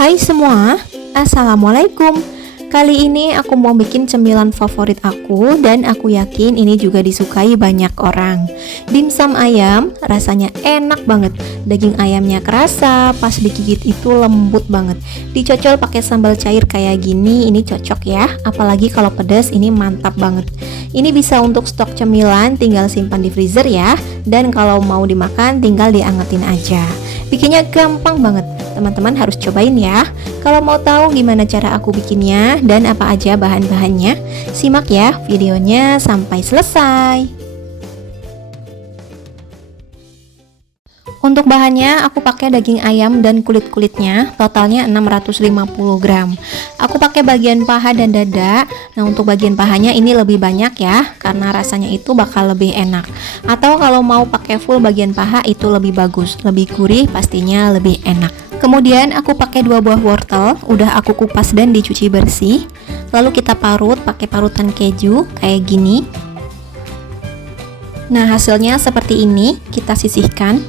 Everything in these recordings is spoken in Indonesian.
Hai semua, Assalamualaikum. Kali ini aku mau bikin cemilan favorit aku dan aku yakin ini juga disukai banyak orang. Dimsum ayam, rasanya enak banget. Daging ayamnya kerasa, pas digigit itu lembut banget. Dicocol pakai sambal cair kayak gini, ini cocok ya. Apalagi kalau pedas, ini mantap banget. Ini bisa untuk stok cemilan, tinggal simpan di freezer ya. Dan kalau mau dimakan, tinggal diangetin aja. Bikinnya gampang banget, teman-teman harus cobain ya. Kalau mau tahu gimana cara aku bikinnya dan apa aja bahan-bahannya, simak ya videonya sampai selesai. Untuk bahannya aku pakai daging ayam dan kulit-kulitnya, totalnya 650 gram. Aku pakai bagian paha dan dada. Nah, untuk bagian pahanya ini lebih banyak ya, karena rasanya itu bakal lebih enak. Atau kalau mau pakai full bagian paha itu lebih bagus, lebih gurih, pastinya lebih enak. Kemudian aku pakai 2 buah wortel, udah aku kupas dan dicuci bersih. Lalu kita parut pakai parutan keju kayak gini. Nah, hasilnya seperti ini, kita sisihkan.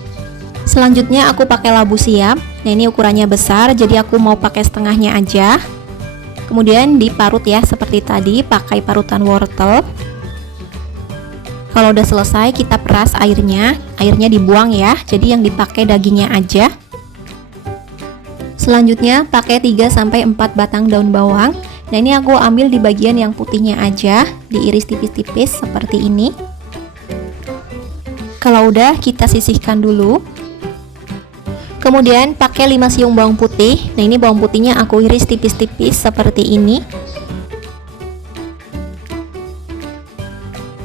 Selanjutnya aku pakai labu siam. Nah, ini ukurannya besar, jadi aku mau pakai setengahnya aja. Kemudian diparut ya seperti tadi, pakai parutan wortel. Kalau udah selesai kita peras airnya dibuang ya, jadi yang dipakai dagingnya aja. Selanjutnya pakai 3-4 batang daun bawang. Nah, ini aku ambil di bagian yang putihnya aja, diiris tipis-tipis seperti ini. Kalau udah, kita sisihkan dulu. Kemudian pakai 5 siung bawang putih. Nah, ini bawang putihnya aku iris tipis-tipis seperti ini.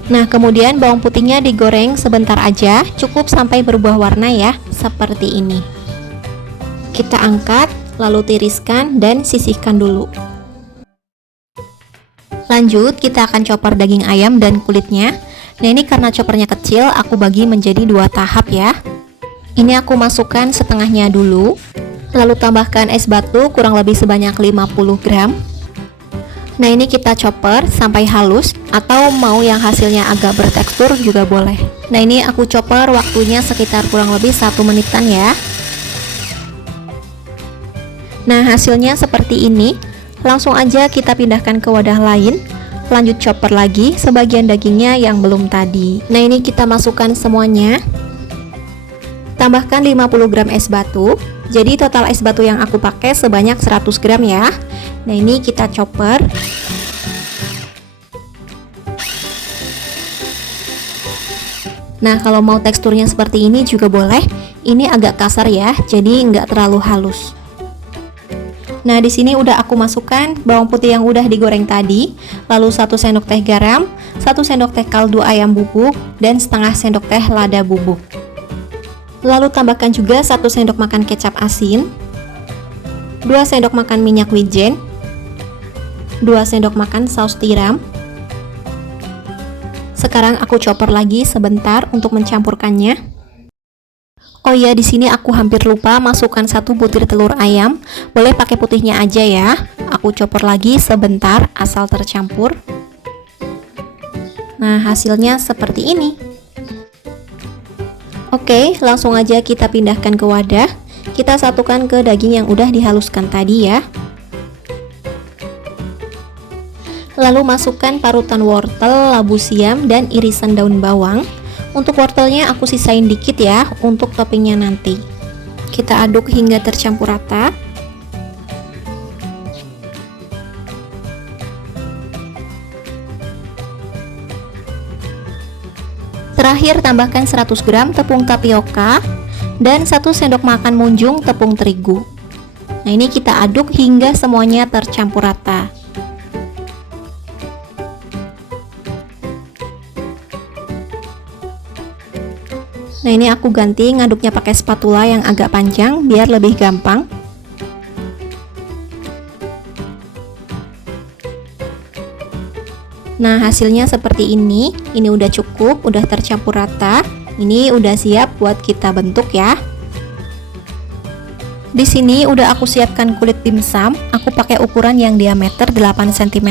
Nah, kemudian bawang putihnya digoreng sebentar aja, cukup sampai berubah warna ya, seperti ini. Kita angkat, lalu tiriskan dan sisihkan dulu. Lanjut, kita akan chopper daging ayam dan kulitnya. Nah, ini karena choppernya kecil, aku bagi menjadi 2 tahap ya. Ini aku masukkan setengahnya dulu, lalu tambahkan es batu kurang lebih sebanyak 50 gram. Nah, ini kita chopper sampai halus, atau mau yang hasilnya agak bertekstur juga boleh. Nah, ini aku chopper waktunya sekitar kurang lebih 1 menitan ya. Nah, hasilnya seperti ini. Langsung aja kita pindahkan ke wadah lain. Lanjut chopper lagi sebagian dagingnya yang belum tadi. Nah, ini kita masukkan semuanya. Tambahkan 50 gram es batu. Jadi total es batu yang aku pakai sebanyak 100 gram ya. Nah, ini kita chopper. Nah, kalau mau teksturnya seperti ini juga boleh. Ini agak kasar ya, jadi nggak terlalu halus. Nah, di sini udah aku masukkan bawang putih yang udah digoreng tadi, lalu 1 sendok teh garam, 1 sendok teh kaldu ayam bubuk, dan setengah sendok teh lada bubuk. Lalu tambahkan juga 1 sendok makan kecap asin, 2 sendok makan minyak wijen, 2 sendok makan saus tiram. Sekarang aku chopper lagi sebentar untuk mencampurkannya. Oh iya, di sini aku hampir lupa masukkan 1 butir telur ayam. Boleh pakai putihnya aja ya. Aku chopper lagi sebentar asal tercampur. Nah, hasilnya seperti ini. Oke, langsung aja kita pindahkan ke wadah. Kita satukan ke daging yang udah dihaluskan tadi ya. Lalu masukkan parutan wortel, labu siam, dan irisan daun bawang. Untuk wortelnya aku sisain dikit ya untuk toppingnya nanti. Kita aduk hingga tercampur rata. Terakhir tambahkan 100 gram tepung tapioka dan 1 sendok makan munjung tepung terigu. Nah, ini kita aduk hingga semuanya tercampur rata. Nah, ini aku ganti ngaduknya pakai spatula yang agak panjang biar lebih gampang. Nah, hasilnya seperti ini. Ini udah cukup, udah tercampur rata. Ini udah siap buat kita bentuk ya. Di sini udah aku siapkan kulit dimsum. Aku pakai ukuran yang diameter 8 cm.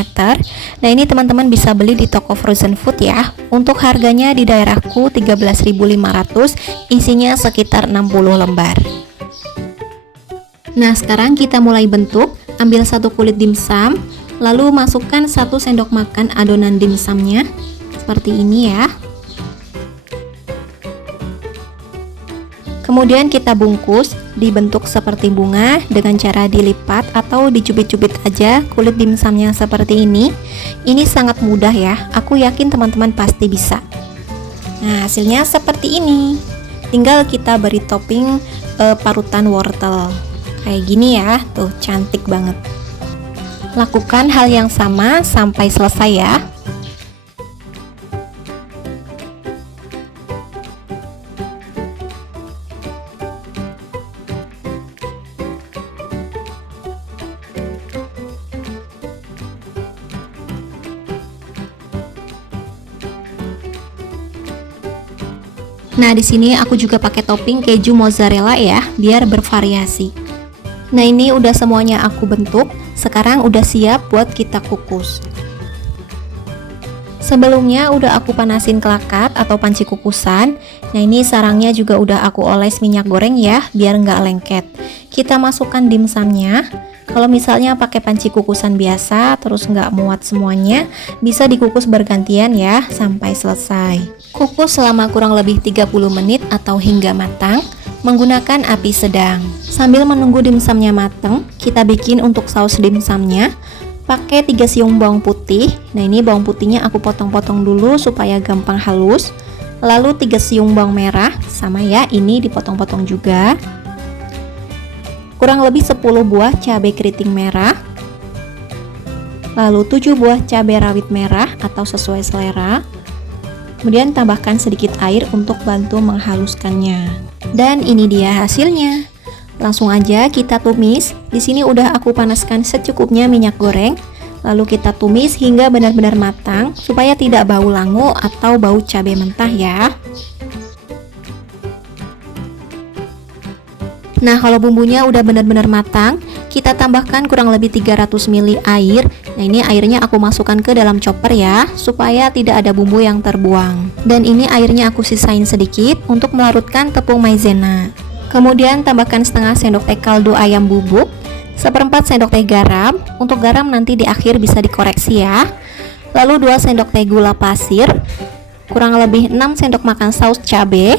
Nah, ini teman-teman bisa beli di toko frozen food ya. Untuk harganya di daerahku 13.500, isinya sekitar 60 lembar. Nah, sekarang kita mulai bentuk. Ambil satu kulit dimsum, lalu masukkan 1 sendok makan adonan dimsumnya. Seperti ini ya. Kemudian kita bungkus, dibentuk seperti bunga dengan cara dilipat atau dicubit-cubit aja kulit dimsumnya seperti ini. Ini sangat mudah ya, aku yakin teman-teman pasti bisa. Nah, hasilnya seperti ini. Tinggal kita beri topping parutan wortel. Kayak gini ya, tuh cantik banget. Lakukan hal yang sama sampai selesai ya. Nah, di sini aku juga pakai topping keju mozzarella ya, biar bervariasi. Nah, ini udah semuanya aku bentuk. Sekarang udah siap buat kita kukus. Sebelumnya udah aku panasin kelakat atau panci kukusan. Nah, ini sarangnya juga udah aku oles minyak goreng ya, biar nggak lengket. Kita masukkan dimsumnya. Kalau misalnya pakai panci kukusan biasa terus nggak muat semuanya, bisa dikukus bergantian ya sampai selesai. Kukus selama kurang lebih 30 menit atau hingga matang menggunakan api sedang. Sambil menunggu dimsumnya matang, kita bikin untuk saus dimsumnya. Pakai 3 siung bawang putih. Nah, ini bawang putihnya aku potong-potong dulu supaya gampang halus. Lalu 3 siung bawang merah, sama ya, ini dipotong-potong juga. Kurang lebih 10 buah cabai keriting merah. Lalu 7 buah cabai rawit merah atau sesuai selera. Kemudian tambahkan sedikit air untuk bantu menghaluskannya. Dan ini dia hasilnya. Langsung aja kita tumis. Di sini udah aku panaskan secukupnya minyak goreng. Lalu kita tumis hingga benar-benar matang supaya tidak bau langu atau bau cabai mentah ya. Nah, kalau bumbunya udah benar-benar matang, kita tambahkan kurang lebih 300 ml air. Nah, ini airnya aku masukkan ke dalam chopper ya, supaya tidak ada bumbu yang terbuang. Dan ini airnya aku sisain sedikit untuk melarutkan tepung maizena. Kemudian tambahkan setengah sendok teh kaldu ayam bubuk, 1/4 sendok teh garam. Untuk garam nanti di akhir bisa dikoreksi ya. Lalu 2 sendok teh gula pasir, kurang lebih 6 sendok makan saus cabai.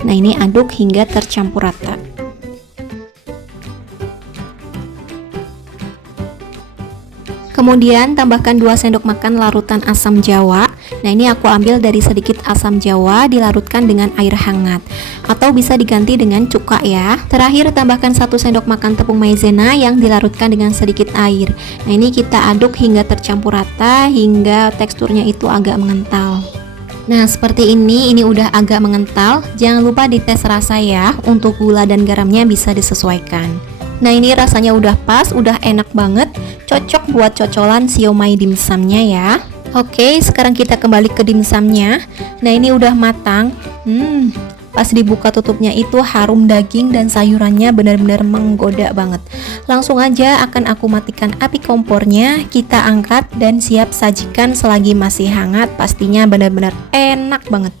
Nah, ini aduk hingga tercampur rata. Kemudian tambahkan 2 sendok makan larutan asam jawa. Nah, ini aku ambil dari sedikit asam jawa dilarutkan dengan air hangat, atau bisa diganti dengan cuka ya. Terakhir tambahkan 1 sendok makan tepung maizena yang dilarutkan dengan sedikit air. Nah, ini kita aduk hingga tercampur rata hingga teksturnya itu agak mengental. Nah, seperti ini udah agak mengental. Jangan lupa dites rasa ya, untuk gula dan garamnya bisa disesuaikan. Nah, ini rasanya udah pas, udah enak banget. Cocok buat cocolan siomay dimsumnya ya. Oke, sekarang kita kembali ke dimsumnya. Nah, ini udah matang. Pas dibuka tutupnya itu harum daging dan sayurannya benar-benar menggoda banget. Langsung aja akan aku matikan api kompornya, kita angkat dan siap sajikan selagi masih hangat. Pastinya benar-benar enak banget.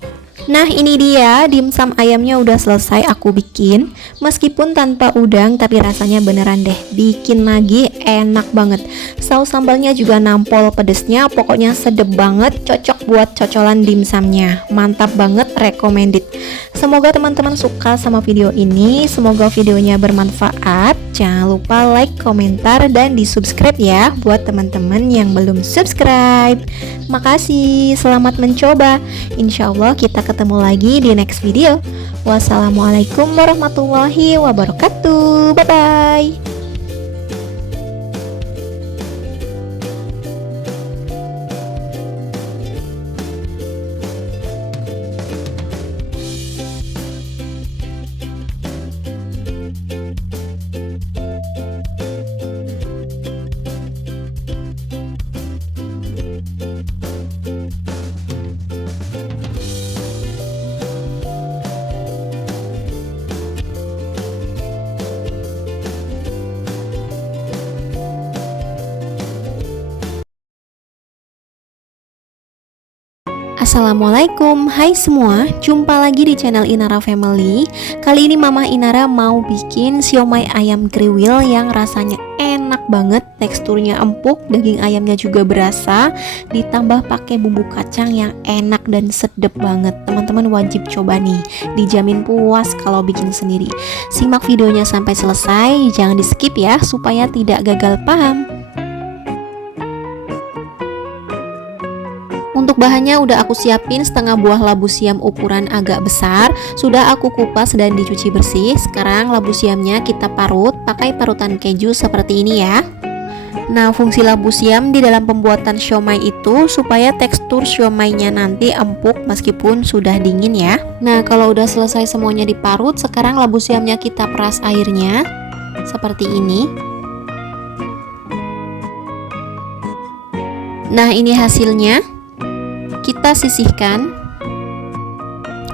Nah, ini dia dimsum ayamnya udah selesai aku bikin. Meskipun tanpa udang tapi rasanya beneran deh bikin lagi enak banget. Saus sambalnya juga nampol pedesnya, pokoknya sedep banget, cocok buat cocolan dimsumnya. Mantap banget, recommended. Semoga teman-teman suka sama video ini, semoga videonya bermanfaat. Jangan lupa like, komentar, dan di subscribe ya buat teman-teman yang belum subscribe. Makasih, selamat mencoba. Insya Allah kita ketemu lagi di next video. Wassalamualaikum warahmatullahi wabarakatuh. Bye bye. Assalamualaikum, hai semua, jumpa lagi di channel Inara Family. Kali ini Mama Inara mau bikin siomay ayam kriwil yang rasanya enak banget, teksturnya empuk, daging ayamnya juga berasa, ditambah pakai bumbu kacang yang enak dan sedap banget. Teman-teman wajib coba nih, dijamin puas kalau bikin sendiri. Simak videonya sampai selesai, jangan di skip ya supaya tidak gagal paham. Untuk bahannya udah aku siapin setengah buah labu siam ukuran agak besar. Sudah aku kupas dan dicuci bersih. Sekarang labu siamnya kita parut pakai parutan keju seperti ini ya. Nah, fungsi labu siam di dalam pembuatan siomay itu supaya tekstur siomaynya nanti empuk meskipun sudah dingin ya. Nah, kalau udah selesai semuanya diparut, sekarang labu siamnya kita peras airnya seperti ini. Nah, ini hasilnya. Kita sisihkan.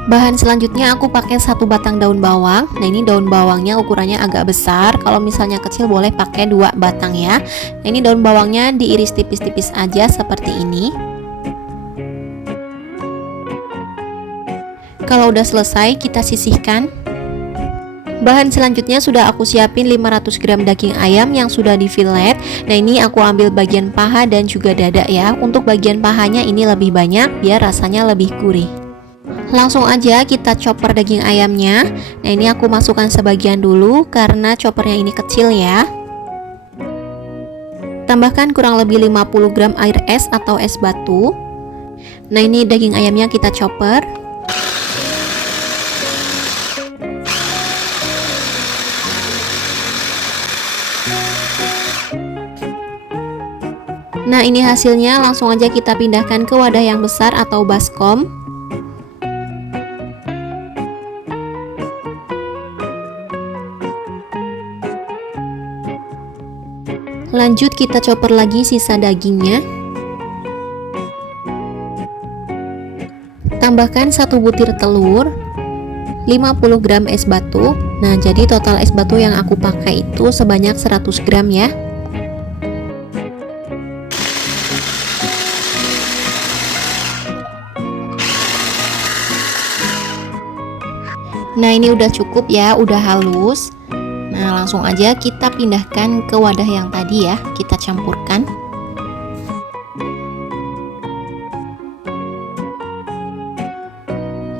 Bahan selanjutnya aku pakai 1 batang daun bawang. Nah, ini daun bawangnya ukurannya agak besar. Kalau misalnya kecil boleh pakai 2 batang ya. Nah, ini daun bawangnya diiris tipis-tipis aja seperti ini. Kalau udah selesai kita sisihkan. Bahan selanjutnya sudah aku siapin 500 gram daging ayam yang sudah di fillet. Nah, ini aku ambil bagian paha dan juga dada ya. Untuk bagian pahanya ini lebih banyak biar rasanya lebih gurih. Langsung aja kita chopper daging ayamnya. Nah, ini aku masukkan sebagian dulu karena choppernya ini kecil ya. Tambahkan kurang lebih 50 gram air es atau es batu. Nah, ini daging ayamnya kita chopper. Nah, ini hasilnya, langsung aja kita pindahkan ke wadah yang besar atau baskom. Lanjut kita chopper lagi sisa dagingnya. Tambahkan 1 butir telur, 50 gram es batu. Nah, jadi total es batu yang aku pakai itu sebanyak 100 gram ya. Nah, ini udah cukup ya, udah halus. Nah, langsung aja kita pindahkan ke wadah yang tadi ya, kita campurkan.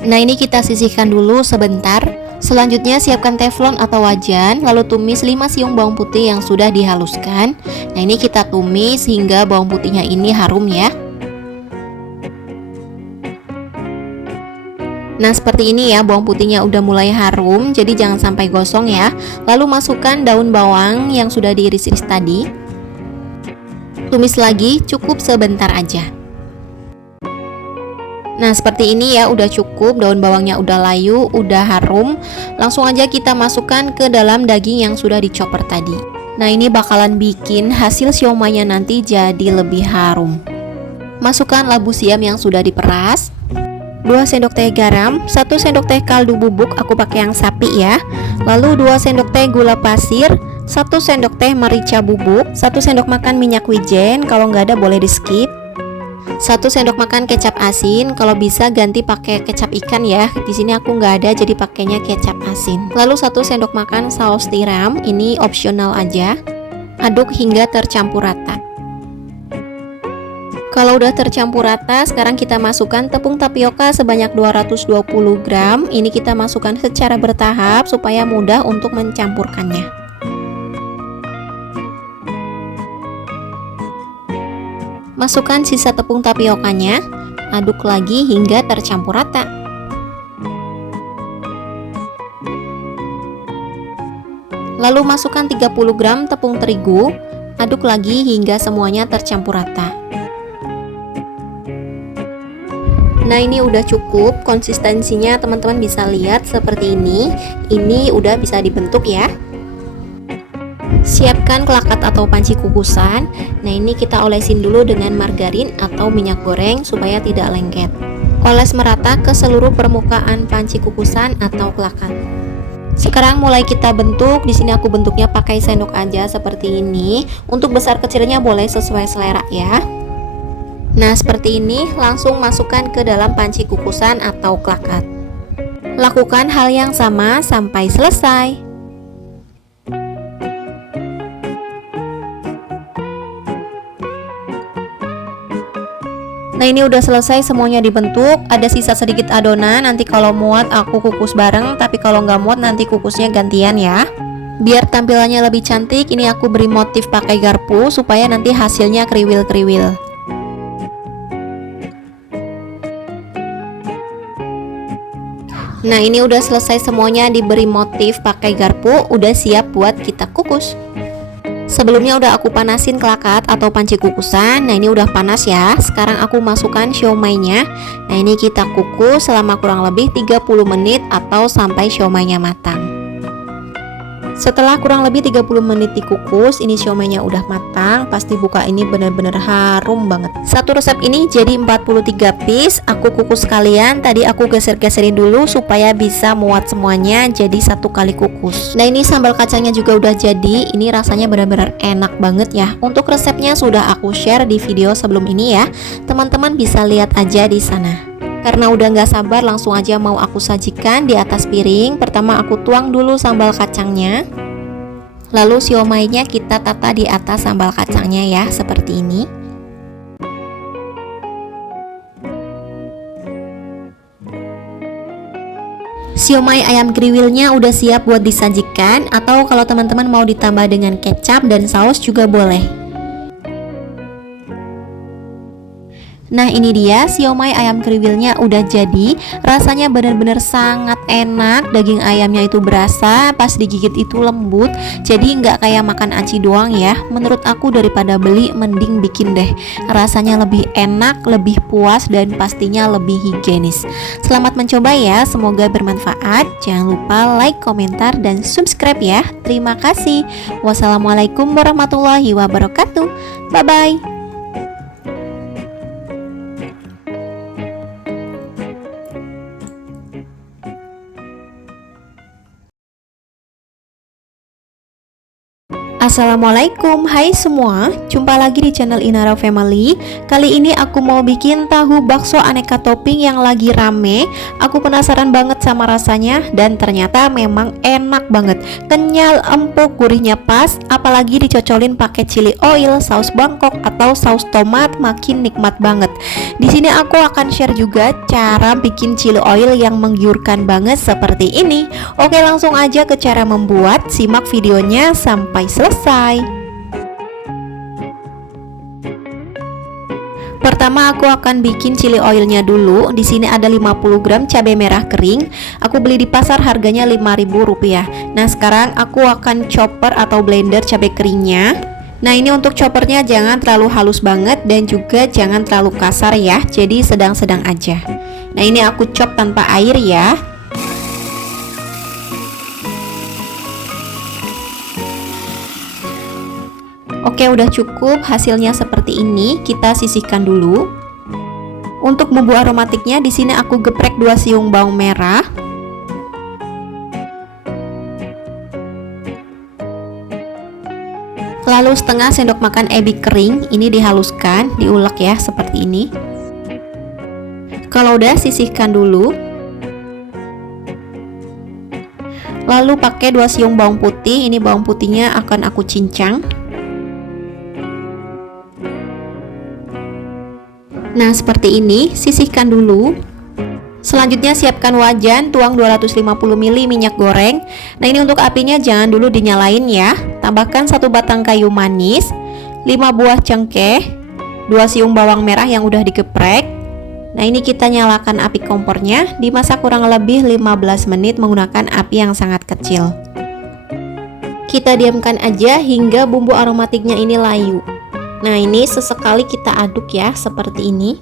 Nah, ini kita sisihkan dulu sebentar. Selanjutnya siapkan teflon atau wajan, lalu tumis 5 siung bawang putih yang sudah dihaluskan. Nah, ini kita tumis hingga bawang putihnya ini harum ya. Nah, seperti ini ya, bawang putihnya udah mulai harum, jadi jangan sampai gosong ya. Lalu masukkan daun bawang yang sudah diiris-iris tadi. Tumis lagi, cukup sebentar aja. Nah, seperti ini ya, udah cukup, daun bawangnya udah layu, udah harum. Langsung aja kita masukkan ke dalam daging yang sudah dichopper tadi. Nah, ini bakalan bikin hasil siomaynya nanti jadi lebih harum. Masukkan labu siam yang sudah diperas. 2 sendok teh garam, 1 sendok teh kaldu bubuk, aku pakai yang sapi ya. Lalu 2 sendok teh gula pasir, 1 sendok teh merica bubuk, 1 sendok makan minyak wijen, kalau nggak ada boleh di skip. 1 sendok makan kecap asin, kalau bisa ganti pakai kecap ikan ya. Di sini aku nggak ada jadi pakainya kecap asin. Lalu 1 sendok makan saus tiram, ini opsional aja. Aduk hingga tercampur rata. Kalau udah tercampur rata, sekarang kita masukkan tepung tapioka sebanyak 220 gram. Ini kita masukkan secara bertahap supaya mudah untuk mencampurkannya. Masukkan sisa tepung tapiokanya, aduk lagi hingga tercampur rata. Lalu masukkan 30 gram tepung terigu, aduk lagi hingga semuanya tercampur rata. Nah, ini udah cukup, konsistensinya teman-teman bisa lihat seperti ini. Ini udah bisa dibentuk ya. Siapkan kelakat atau panci kukusan. Nah, ini kita olesin dulu dengan margarin atau minyak goreng supaya tidak lengket. Oles merata ke seluruh permukaan panci kukusan atau kelakat. Sekarang mulai kita bentuk. Di sini aku bentuknya pakai sendok aja seperti ini. Untuk besar kecilnya boleh sesuai selera ya. Nah, seperti ini, langsung masukkan ke dalam panci kukusan atau klakat. Lakukan hal yang sama sampai selesai. Nah, ini udah selesai semuanya dibentuk. Ada sisa sedikit adonan, nanti kalau muat aku kukus bareng, tapi kalau nggak muat nanti kukusnya gantian ya. Biar tampilannya lebih cantik, ini aku beri motif pakai garpu supaya nanti hasilnya kriwil-kriwil. Nah, ini udah selesai semuanya diberi motif pakai garpu, udah siap buat kita kukus. Sebelumnya udah aku panasin klakat atau panci kukusan. Nah, ini udah panas ya. Sekarang aku masukkan siomainya. Nah, ini kita kukus selama kurang lebih 30 menit atau sampai siomainya matang. Setelah kurang lebih 30 menit dikukus, ini siomainya udah matang. Pasti buka ini bener-bener harum banget. Satu resep ini jadi 43 piece. Aku kukus sekalian. Tadi aku geser-geserin dulu supaya bisa muat semuanya jadi satu kali kukus. Nah, ini sambal kacangnya juga udah jadi. Ini rasanya bener-bener enak banget ya. Untuk resepnya sudah aku share di video sebelum ini ya. Teman-teman bisa lihat aja di sana. Karena udah nggak sabar, langsung aja mau aku sajikan di atas piring. Pertama aku tuang dulu sambal kacangnya. Lalu siomainya kita tata di atas sambal kacangnya ya, seperti ini. Siomay ayam kriwilnya udah siap buat disajikan, atau kalau teman-teman mau ditambah dengan kecap dan saus juga boleh. Nah, ini dia siomay ayam kriwilnya udah jadi. Rasanya bener-bener sangat enak. Daging ayamnya itu berasa, pas digigit itu lembut. Jadi nggak kayak makan aci doang ya. Menurut aku daripada beli, mending bikin deh. Rasanya lebih enak, lebih puas, dan pastinya lebih higienis. Selamat mencoba ya, semoga bermanfaat. Jangan lupa like, komentar, dan subscribe ya. Terima kasih. Wassalamualaikum warahmatullahi wabarakatuh. Bye-bye. Assalamualaikum, hai semua, jumpa lagi di channel Inara Family. Kali ini aku mau bikin tahu bakso aneka topping yang lagi rame. Aku penasaran banget sama rasanya dan ternyata memang enak banget. Kenyal, empuk, gurihnya pas, apalagi dicocolin pakai chili oil, saus Bangkok atau saus tomat, makin nikmat banget. Di sini aku akan share juga cara bikin chili oil yang menggiurkan banget seperti ini. Oke, langsung aja ke cara membuat. Simak videonya sampai selesai. Pertama aku akan bikin chili oilnya dulu. Di sini ada 50 gram cabai merah kering. Aku beli di pasar harganya Rp5.000. Nah, sekarang aku akan chopper atau blender cabai keringnya. Nah, ini untuk choppernya jangan terlalu halus banget dan juga jangan terlalu kasar ya. Jadi sedang-sedang aja. Nah, ini aku chop tanpa air ya. Oke, udah cukup. Hasilnya seperti ini. Kita sisihkan dulu. Untuk bumbu aromatiknya di sini aku geprek 2 siung bawang merah. Lalu setengah sendok makan ebi kering. Ini dihaluskan, diulek ya seperti ini. Kalau udah, sisihkan dulu. Lalu pakai 2 siung bawang putih. Ini bawang putihnya akan aku cincang. Nah, seperti ini, sisihkan dulu. Selanjutnya siapkan wajan, tuang 250 ml minyak goreng. Nah, ini untuk apinya jangan dulu dinyalain ya. Tambahkan 1 batang kayu manis, 5 buah cengkeh, 2 siung bawang merah yang udah digeprek. Nah, ini kita nyalakan api kompornya, dimasak kurang lebih 15 menit menggunakan api yang sangat kecil. Kita diamkan aja hingga bumbu aromatiknya ini layu. Nah, ini sesekali kita aduk ya, seperti ini.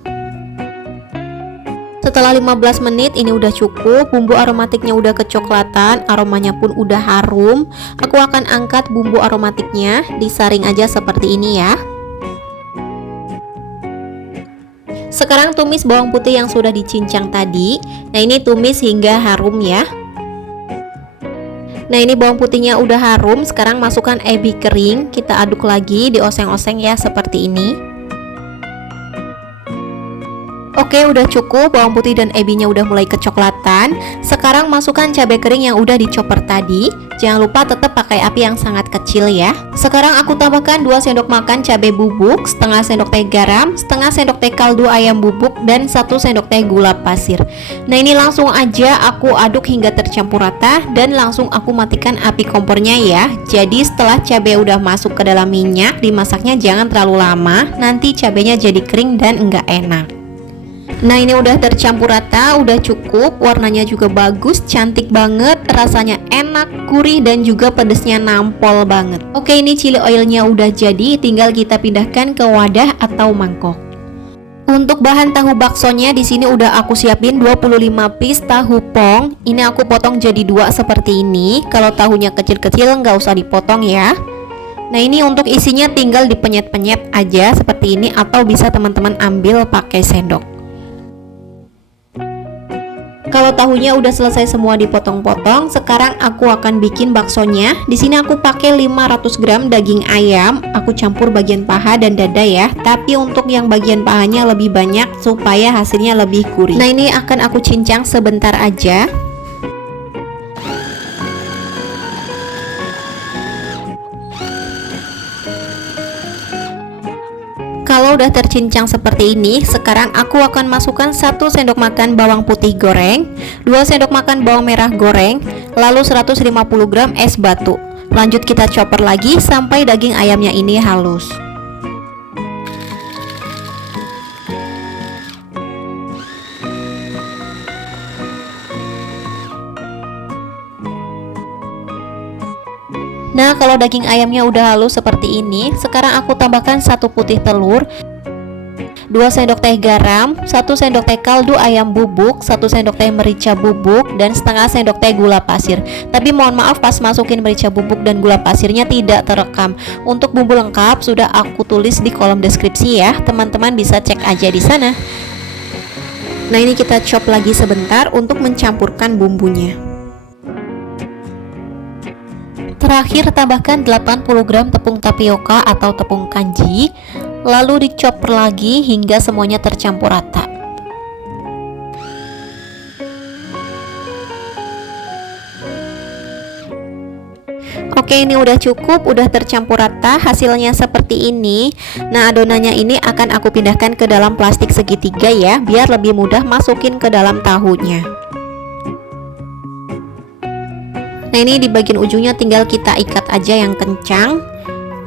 Setelah 15 menit ini udah cukup, bumbu aromatiknya udah kecoklatan, aromanya pun udah harum. Aku akan angkat bumbu aromatiknya, disaring aja seperti ini ya. Sekarang tumis bawang putih yang sudah dicincang tadi. Nah, ini tumis hingga harum ya. Nah, ini bawang putihnya udah harum. Sekarang masukkan ebi kering. Kita aduk lagi, dioseng-oseng ya seperti ini. Oke, udah cukup, bawang putih dan ebinya udah mulai kecoklatan. Sekarang masukkan cabai kering yang udah dicoper tadi. Jangan lupa tetap pakai api yang sangat kecil ya. Sekarang aku tambahkan 2 sendok makan cabai bubuk, setengah sendok teh garam, setengah sendok teh kaldu ayam bubuk, dan 1 sendok teh gula pasir. Nah, ini langsung aja aku aduk hingga tercampur rata dan langsung aku matikan api kompornya ya. Jadi setelah cabai udah masuk ke dalam minyak, dimasaknya jangan terlalu lama, nanti cabainya jadi kering dan enggak enak. Nah, ini udah tercampur rata, udah cukup, warnanya juga bagus, cantik banget, rasanya enak, gurih, dan juga pedesnya nampol banget. Oke, ini chili oilnya udah jadi, tinggal kita pindahkan ke wadah atau mangkok. Untuk bahan tahu baksonya di sini udah aku siapin 25 piece tahu pong. Ini aku potong jadi 2 seperti ini. Kalau tahunya kecil-kecil nggak usah dipotong ya. Nah, ini untuk isinya tinggal dipenyet-penyet aja seperti ini, atau bisa teman-teman ambil pakai sendok. Kalau tahunya udah selesai semua dipotong-potong, sekarang aku akan bikin baksonya. Di sini aku pakai 500 gram daging ayam. Aku campur bagian paha dan dada ya. Tapi untuk yang bagian pahanya lebih banyak supaya hasilnya lebih gurih. Nah, ini akan aku cincang sebentar aja. Kalau udah tercincang seperti ini, sekarang aku akan masukkan 1 sendok makan bawang putih goreng, 2 sendok makan bawang merah goreng, lalu 150 gram es batu. Lanjut kita chopper lagi sampai daging ayamnya ini halus. Nah, kalau daging ayamnya udah halus seperti ini, sekarang aku tambahkan 1 putih telur, 2 sendok teh garam, 1 sendok teh kaldu ayam bubuk, 1 sendok teh merica bubuk, dan setengah sendok teh gula pasir. Tapi mohon maaf, pas masukin merica bubuk dan gula pasirnya tidak terekam. Untuk bumbu lengkap sudah aku tulis di kolom deskripsi ya, teman-teman bisa cek aja di sana. Nah, ini kita chop lagi sebentar untuk mencampurkan bumbunya. Terakhir tambahkan 80 gram tepung tapioka atau tepung kanji, lalu dicopper lagi hingga semuanya tercampur rata. Oke, ini udah cukup, udah tercampur rata, hasilnya seperti ini. Nah, adonannya ini akan aku pindahkan ke dalam plastik segitiga ya, biar lebih mudah masukin ke dalam tahunya. Nah, ini di bagian ujungnya tinggal kita ikat aja yang kencang.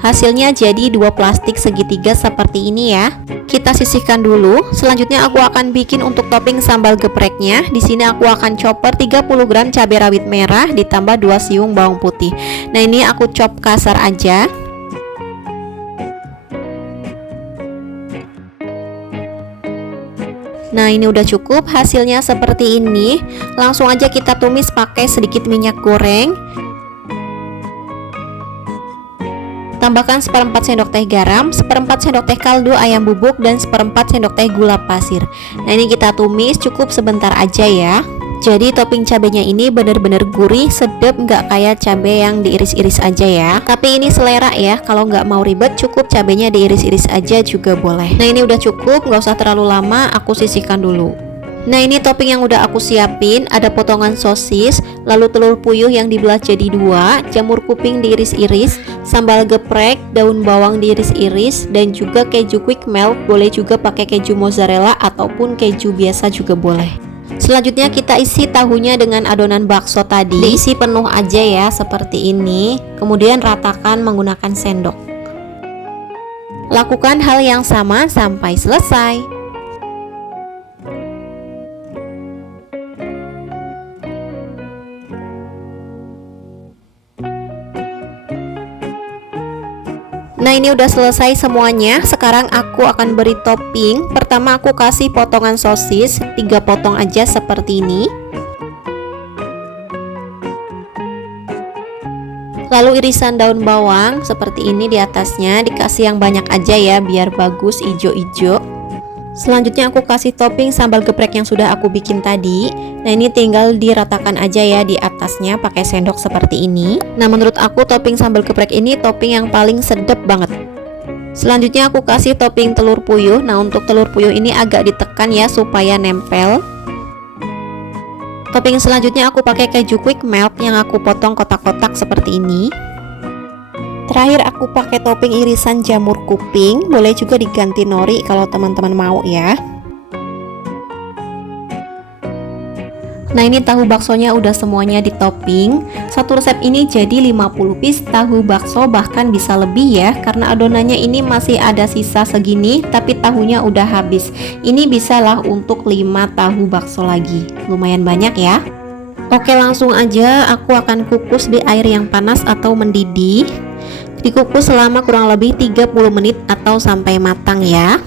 Hasilnya jadi 2 plastik segitiga seperti ini ya. Kita sisihkan dulu. Selanjutnya aku akan bikin untuk topping sambal gepreknya. Di sini aku akan chopper 30 gram cabai rawit merah ditambah 2 siung bawang putih. Nah, ini aku chop kasar aja. Nah, ini udah cukup, hasilnya seperti ini. Langsung aja kita tumis pakai sedikit minyak goreng. Tambahkan 1/4 sendok teh garam, 1/4 sendok teh kaldu ayam bubuk, dan 1/4 sendok teh gula pasir. Nah, ini kita tumis cukup sebentar aja ya. Jadi topping cabenya ini bener-bener gurih, sedap, nggak kayak cabai yang diiris-iris aja ya. Tapi ini selera ya, kalau nggak mau ribet cukup cabenya diiris-iris aja juga boleh. Nah, ini udah cukup, nggak usah terlalu lama, aku sisihkan dulu. Nah, ini topping yang udah aku siapin, ada potongan sosis, lalu telur puyuh yang dibelah jadi 2, jamur kuping diiris-iris, sambal geprek, daun bawang diiris-iris, dan juga keju quick melt. Boleh juga pakai keju mozzarella ataupun keju biasa juga boleh. Selanjutnya kita isi tahunya dengan adonan bakso tadi. Diisi penuh aja ya seperti ini. Kemudian ratakan menggunakan sendok. Lakukan hal yang sama sampai selesai. Nah, ini udah selesai semuanya. Sekarang aku akan beri topping. Pertama aku kasih potongan sosis, 3 potong aja seperti ini. Lalu irisan daun bawang seperti ini di atasnya, dikasih yang banyak aja ya biar bagus ijo-ijo. Selanjutnya aku kasih topping sambal geprek yang sudah aku bikin tadi. Nah, ini tinggal diratakan aja ya di atasnya pakai sendok seperti ini. Nah, menurut aku topping sambal geprek ini topping yang paling sedap banget. Selanjutnya aku kasih topping telur puyuh. Nah, untuk telur puyuh ini agak ditekan ya supaya nempel. Topping selanjutnya aku pakai keju quick melt yang aku potong kotak-kotak seperti ini. Terakhir aku pakai topping irisan jamur kuping, boleh juga diganti nori kalau teman-teman mau ya. Nah, ini tahu baksonya udah semuanya di topping. Satu resep ini jadi 50 piece tahu bakso, bahkan bisa lebih ya, karena adonannya ini masih ada sisa segini tapi tahunya udah habis. Ini bisalah untuk 5 tahu bakso lagi. Lumayan banyak ya. Oke, langsung aja aku akan kukus di air yang panas atau mendidih. Dikukus selama kurang lebih 30 menit atau sampai matang ya.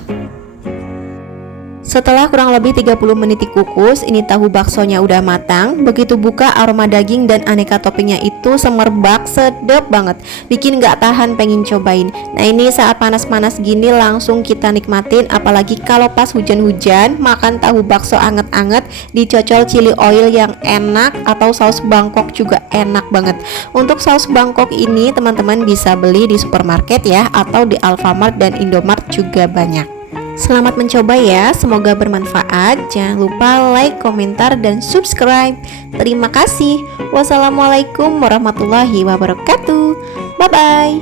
Setelah kurang lebih 30 menit dikukus, ini tahu baksonya udah matang. Begitu buka, aroma daging dan aneka toppingnya itu semerbak, sedap banget, bikin gak tahan pengen cobain. Nah, ini saat panas-panas gini langsung kita nikmatin, apalagi kalau pas hujan-hujan, makan tahu bakso anget-anget dicocol chili oil yang enak atau saus Bangkok juga enak banget. Untuk saus Bangkok ini teman-teman bisa beli di supermarket ya, atau di Alfamart dan Indomart juga banyak. Selamat mencoba ya, semoga bermanfaat. Jangan lupa like, komentar, dan subscribe. Terima kasih. Wassalamualaikum warahmatullahi wabarakatuh. Bye-bye.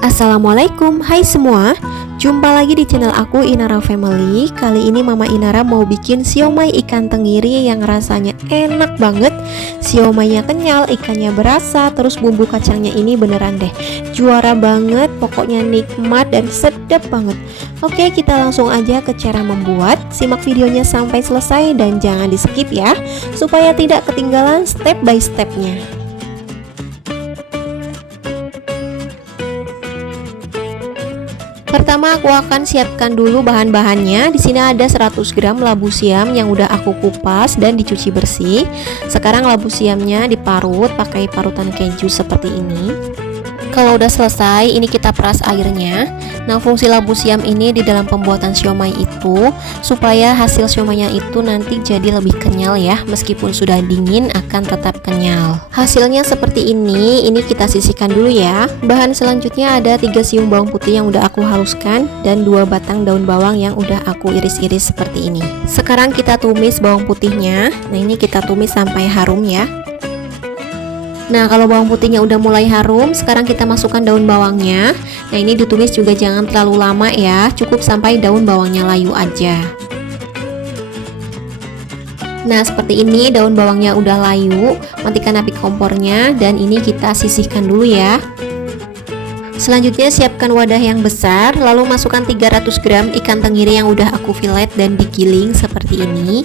Assalamualaikum, hai semua. Jumpa lagi di channel aku, Inara Family. Kali ini Mama Inara mau bikin siomay ikan tenggiri yang rasanya enak banget. Siomaynya kenyal, ikannya berasa, terus bumbu kacangnya ini beneran deh juara banget, pokoknya nikmat dan sedap banget. Oke, kita langsung aja ke cara membuat. Simak videonya sampai selesai dan jangan di skip ya, supaya tidak ketinggalan step by stepnya. Pertama aku akan siapkan dulu bahan-bahannya. Di sini ada 100 gram labu siam yang udah aku kupas dan dicuci bersih. Sekarang labu siamnya diparut pakai parutan keju seperti ini. Kalau udah selesai, ini kita peras airnya. Nah, fungsi labu siam ini di dalam pembuatan siomay itu supaya hasil siomaynya itu nanti jadi lebih kenyal ya, meskipun sudah dingin akan tetap kenyal. Hasilnya seperti ini kita sisihkan dulu ya. Bahan selanjutnya ada 3 siung bawang putih yang udah aku haluskan dan 2 batang daun bawang yang udah aku iris-iris seperti ini. Sekarang kita tumis bawang putihnya. Nah, ini kita tumis sampai harum ya. Nah, kalau bawang putihnya udah mulai harum, sekarang kita masukkan daun bawangnya. Nah, ini ditumis juga jangan terlalu lama ya, cukup sampai daun bawangnya layu aja. Nah, seperti ini daun bawangnya udah layu, matikan api kompornya dan ini kita sisihkan dulu ya. Selanjutnya siapkan wadah yang besar, lalu masukkan 300 gram ikan tenggiri yang udah aku filet dan digiling seperti ini.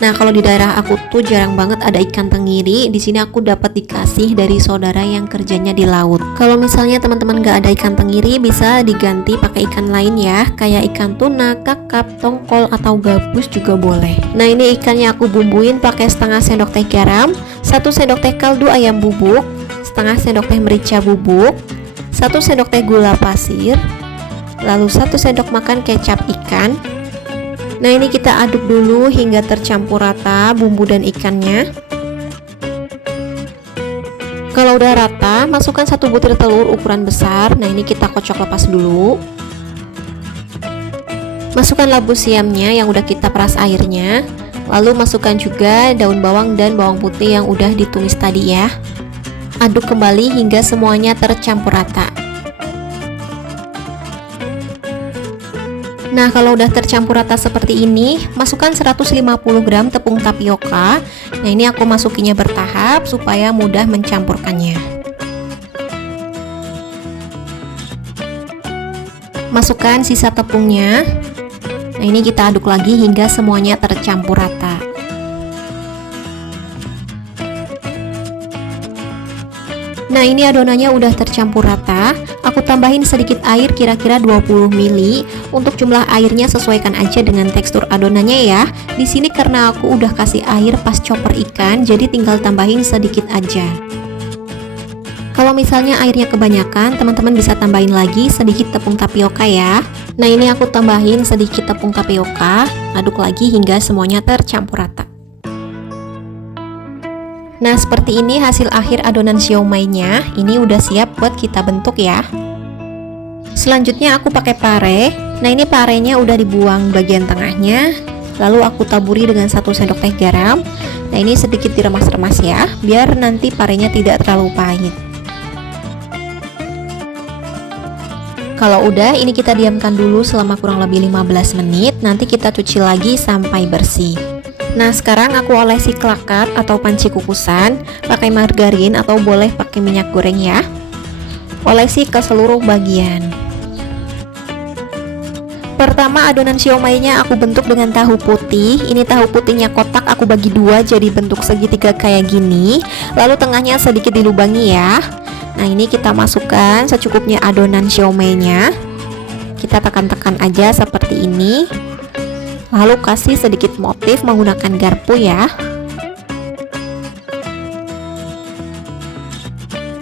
Nah, kalau di daerah aku tuh jarang banget ada ikan tenggiri. Di sini aku dapat dikasih dari saudara yang kerjanya di laut. Kalau misalnya teman-teman gak ada ikan tenggiri, bisa diganti pakai ikan lain ya, kayak ikan tuna, kakap, tongkol, atau gabus juga boleh. Nah, ini ikannya aku bumbuin pakai setengah sendok teh garam, 1 sendok teh kaldu ayam bubuk, setengah sendok teh merica bubuk, 1 sendok teh gula pasir, lalu 1 sendok makan kecap ikan. Nah, ini kita aduk dulu hingga tercampur rata bumbu dan ikannya. Kalau udah rata, masukkan 1 butir telur ukuran besar. Nah, ini kita kocok lepas dulu. Masukkan labu siamnya yang udah kita peras airnya. Lalu masukkan juga daun bawang dan bawang putih yang udah ditumis tadi ya. Aduk kembali hingga semuanya tercampur rata. Nah, kalau udah tercampur rata seperti ini, masukkan 150 gram tepung tapioka. Nah, ini aku masukinya bertahap supaya mudah mencampurkannya. Masukkan sisa tepungnya. Nah, ini kita aduk lagi hingga semuanya tercampur rata. Nah, ini adonannya udah tercampur rata. Aku tambahin sedikit air kira-kira 20 ml. Untuk jumlah airnya sesuaikan aja dengan tekstur adonannya ya. Di sini karena aku udah kasih air pas chopper ikan, jadi tinggal tambahin sedikit aja. Kalau misalnya airnya kebanyakan, teman-teman bisa tambahin lagi sedikit tepung tapioka ya. Nah, ini aku tambahin sedikit tepung tapioka, aduk lagi hingga semuanya tercampur rata. Nah, seperti ini hasil akhir adonan siomainya. Ini udah siap buat kita bentuk ya. Selanjutnya aku pakai pare. Nah, ini parenya udah dibuang bagian tengahnya. Lalu aku taburi dengan 1 sendok teh garam. Nah, ini sedikit diremas-remas ya, biar nanti parenya tidak terlalu pahit. Kalau udah, ini kita diamkan dulu selama kurang lebih 15 menit. Nanti kita cuci lagi sampai bersih. Nah, sekarang aku olesi klakat atau panci kukusan pakai margarin atau boleh pakai minyak goreng ya. Olesi ke seluruh bagian. Pertama, adonan siomainya aku bentuk dengan tahu putih. Ini tahu putihnya kotak, aku bagi dua jadi bentuk segitiga kayak gini. Lalu tengahnya sedikit dilubangi ya. Nah, ini kita masukkan secukupnya adonan siomainya. Kita tekan-tekan aja seperti ini. Lalu kasih sedikit motif menggunakan garpu ya.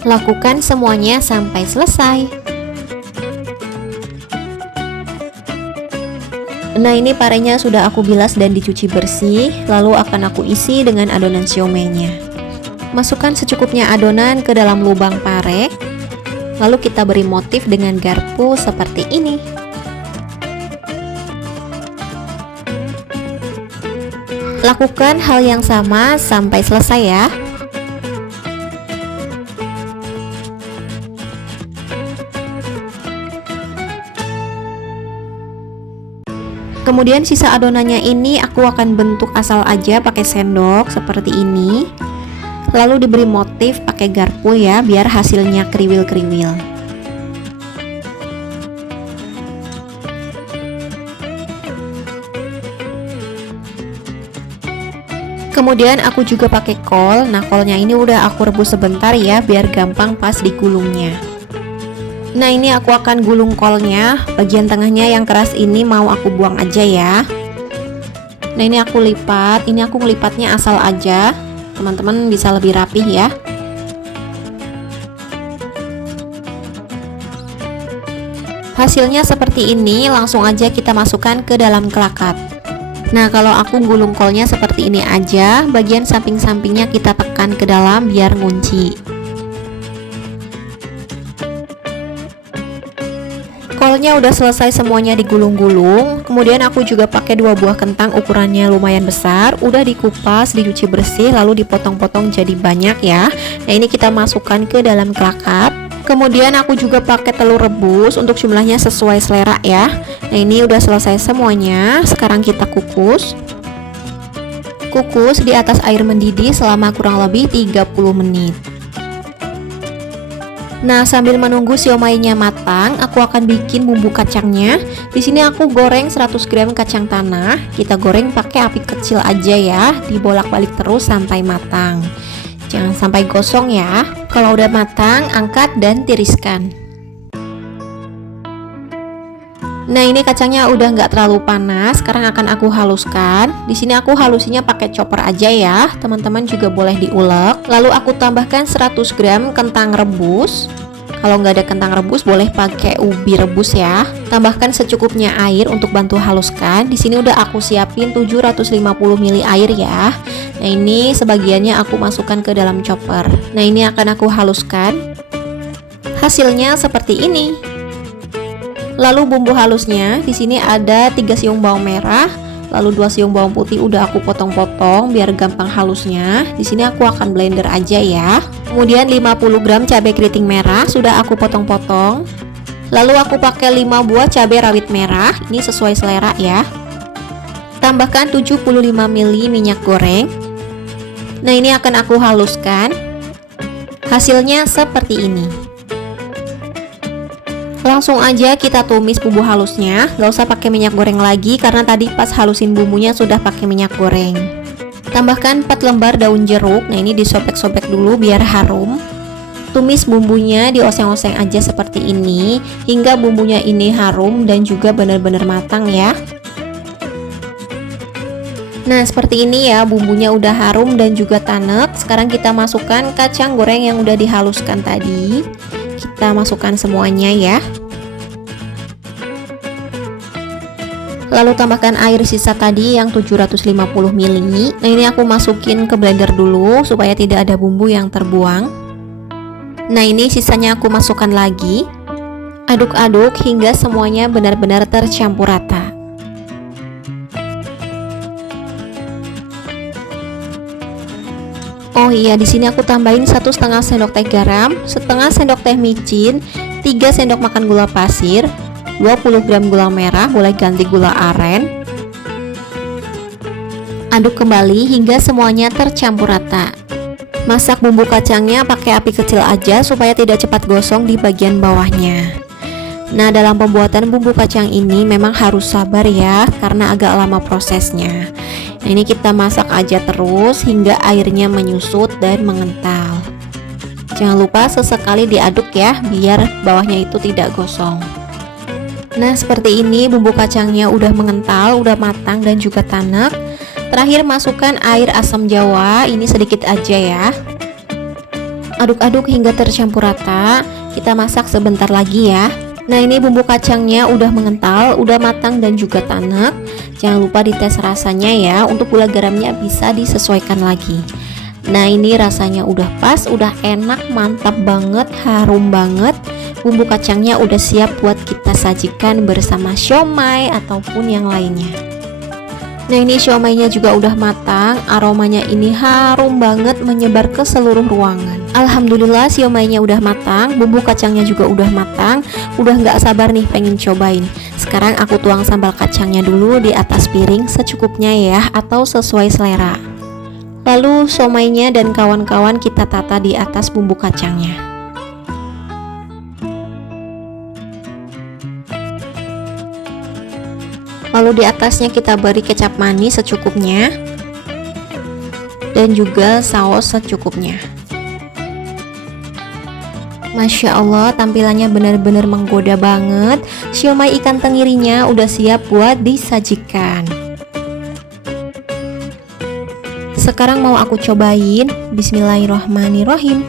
Lakukan semuanya sampai selesai. Nah, ini parenya sudah aku bilas dan dicuci bersih. Lalu akan aku isi dengan adonan siomainya. Masukkan secukupnya adonan ke dalam lubang pare. Lalu kita beri motif dengan garpu seperti ini. Lakukan hal yang sama sampai selesai ya. Kemudian sisa adonannya ini aku akan bentuk asal aja pakai sendok seperti ini. Lalu diberi motif pakai garpu ya, biar hasilnya kriwil-kriwil. Kemudian aku juga pakai kol. Nah, kolnya ini udah aku rebus sebentar ya, biar gampang pas digulungnya. Nah, ini aku akan gulung kolnya. Bagian tengahnya yang keras ini mau aku buang aja ya. Nah, ini aku lipat. Ini aku ngelipatnya asal aja. Teman-teman bisa lebih rapih ya. Hasilnya seperti ini, langsung aja kita masukkan ke dalam klakat. Nah, kalau aku gulung kolnya seperti ini aja, bagian samping-sampingnya kita tekan ke dalam biar ngunci. Kolnya udah selesai semuanya digulung-gulung. Kemudian aku juga pakai 2 buah kentang ukurannya lumayan besar. Udah dikupas, dicuci bersih, lalu dipotong-potong jadi banyak ya. Nah, ini kita masukkan ke dalam klakat. Kemudian aku juga pakai telur rebus untuk jumlahnya sesuai selera ya. Nah, ini udah selesai semuanya. Sekarang kita kukus. Kukus di atas air mendidih selama kurang lebih 30 menit. Nah, sambil menunggu siomainya matang, aku akan bikin bumbu kacangnya. Di sini aku goreng 100 gram kacang tanah. Kita goreng pakai api kecil aja ya, dibolak-balik terus sampai matang. Jangan sampai gosong ya. Kalau udah matang, angkat dan tiriskan. Nah, ini kacangnya udah nggak terlalu panas. Sekarang akan aku haluskan. Di sini aku halusinya pakai chopper aja ya. Teman-teman juga boleh diulek. Lalu aku tambahkan 100 gram kentang rebus. Kalau nggak ada kentang rebus, boleh pakai ubi rebus ya. Tambahkan secukupnya air untuk bantu haluskan. Di sini udah aku siapin 750 ml air ya. Nah, ini sebagiannya aku masukkan ke dalam chopper. Nah, ini akan aku haluskan. Hasilnya seperti ini. Lalu bumbu halusnya di sini ada 3 siung bawang merah, lalu 2 siung bawang putih udah aku potong-potong biar gampang halusnya. Di sini aku akan blender aja ya. Kemudian 50 gram cabai keriting merah sudah aku potong-potong. Lalu aku pakai 5 buah cabai rawit merah, ini sesuai selera ya. Tambahkan 75 ml minyak goreng. Nah, ini akan aku haluskan. Hasilnya seperti ini. Langsung aja kita tumis bumbu halusnya, gak usah pakai minyak goreng lagi karena tadi pas halusin bumbunya sudah pakai minyak goreng. Tambahkan 4 lembar daun jeruk. Nah, ini disobek-sobek dulu biar harum. Tumis bumbunya, dioseng-oseng aja seperti ini hingga bumbunya ini harum dan juga benar-benar matang ya. Nah, seperti ini ya, bumbunya udah harum dan juga tanek. Sekarang kita masukkan kacang goreng yang udah dihaluskan tadi. Kita masukkan semuanya ya. Lalu tambahkan air sisa tadi yang 750 ml. Nah, ini aku masukin ke blender dulu supaya tidak ada bumbu yang terbuang. Nah, ini sisanya aku masukkan lagi. Aduk-aduk hingga semuanya benar-benar tercampur rata. Oh iya, di sini aku tambahin 1,5 sendok teh garam, setengah sendok teh micin, 3 sendok makan gula pasir, 20 gram gula merah, boleh ganti gula aren. Aduk kembali hingga semuanya tercampur rata. Masak bumbu kacangnya pakai api kecil aja supaya tidak cepat gosong di bagian bawahnya. Nah, dalam pembuatan bumbu kacang ini memang harus sabar ya, karena agak lama prosesnya. Nah, ini kita masak aja terus hingga airnya menyusut dan mengental. Jangan lupa sesekali diaduk ya, biar bawahnya itu tidak gosong. Nah, seperti ini bumbu kacangnya udah mengental, udah matang dan juga tanek. Terakhir masukkan air asam jawa, ini sedikit aja ya. Aduk-aduk hingga tercampur rata. Kita masak sebentar lagi ya. Nah, ini bumbu kacangnya udah mengental, udah matang dan juga tanek. Jangan lupa dites rasanya ya, untuk gula garamnya bisa disesuaikan lagi. Nah, ini rasanya udah pas, udah enak, mantap banget, harum banget. Bumbu kacangnya udah siap buat kita sajikan bersama siomay ataupun yang lainnya. Nah, ini siomay-nya juga udah matang, aromanya ini harum banget menyebar ke seluruh ruangan. Alhamdulillah siomay-nya udah matang, bumbu kacangnya juga udah matang, udah nggak sabar nih pengen cobain. Sekarang aku tuang sambal kacangnya dulu di atas piring secukupnya ya, atau sesuai selera. Lalu siomay-nya dan kawan-kawan kita tata di atas bumbu kacangnya. Lalu di atasnya kita beri kecap manis secukupnya dan juga saus secukupnya. Masya Allah, tampilannya benar-benar menggoda banget. Siomay ikan tenggirinya udah siap buat disajikan. Sekarang mau aku cobain. Bismillahirrohmanirrohim.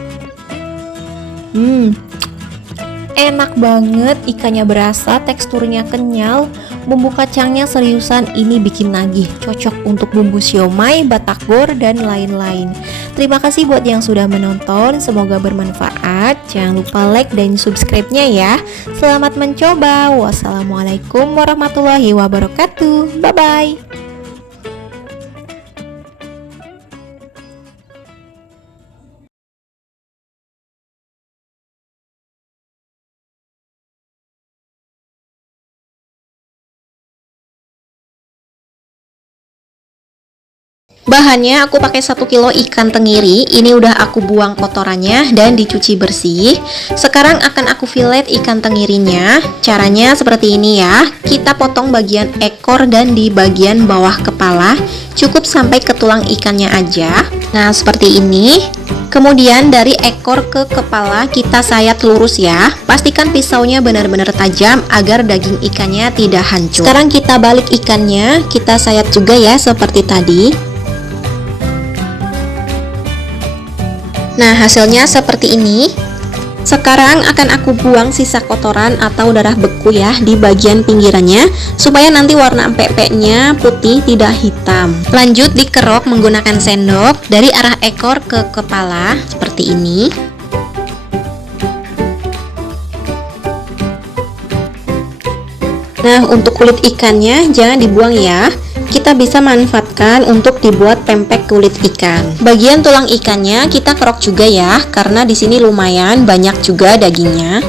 Enak banget, ikannya berasa, teksturnya kenyal, bumbu kacangnya seriusan, ini bikin nagih, cocok untuk bumbu siomay, batagor, dan lain-lain. Terima kasih buat yang sudah menonton, semoga bermanfaat. Jangan lupa like dan subscribe-nya ya. Selamat mencoba. Wassalamualaikum warahmatullahi wabarakatuh. Bye-bye. Bahannya aku pakai 1 kilo ikan tenggiri. Ini udah aku buang kotorannya dan dicuci bersih. Sekarang akan aku filet ikan tenggirinya. Caranya seperti ini ya. Kita potong bagian ekor dan di bagian bawah kepala. Cukup sampai ke tulang ikannya aja. Nah, seperti ini. Kemudian dari ekor ke kepala kita sayat lurus ya. Pastikan pisaunya benar-benar tajam agar daging ikannya tidak hancur. Sekarang kita balik ikannya, kita sayat juga ya seperti tadi. Nah, hasilnya seperti ini. Sekarang akan aku buang sisa kotoran atau darah beku ya di bagian pinggirannya, supaya nanti warna empek-empeknya putih tidak hitam. Lanjut dikerok menggunakan sendok dari arah ekor ke kepala seperti ini. Nah, untuk kulit ikannya jangan dibuang ya. Kita bisa manfaatkan untuk dibuat pempek kulit ikan. Bagian tulang ikannya kita kerok juga ya, karena di sini lumayan banyak juga dagingnya.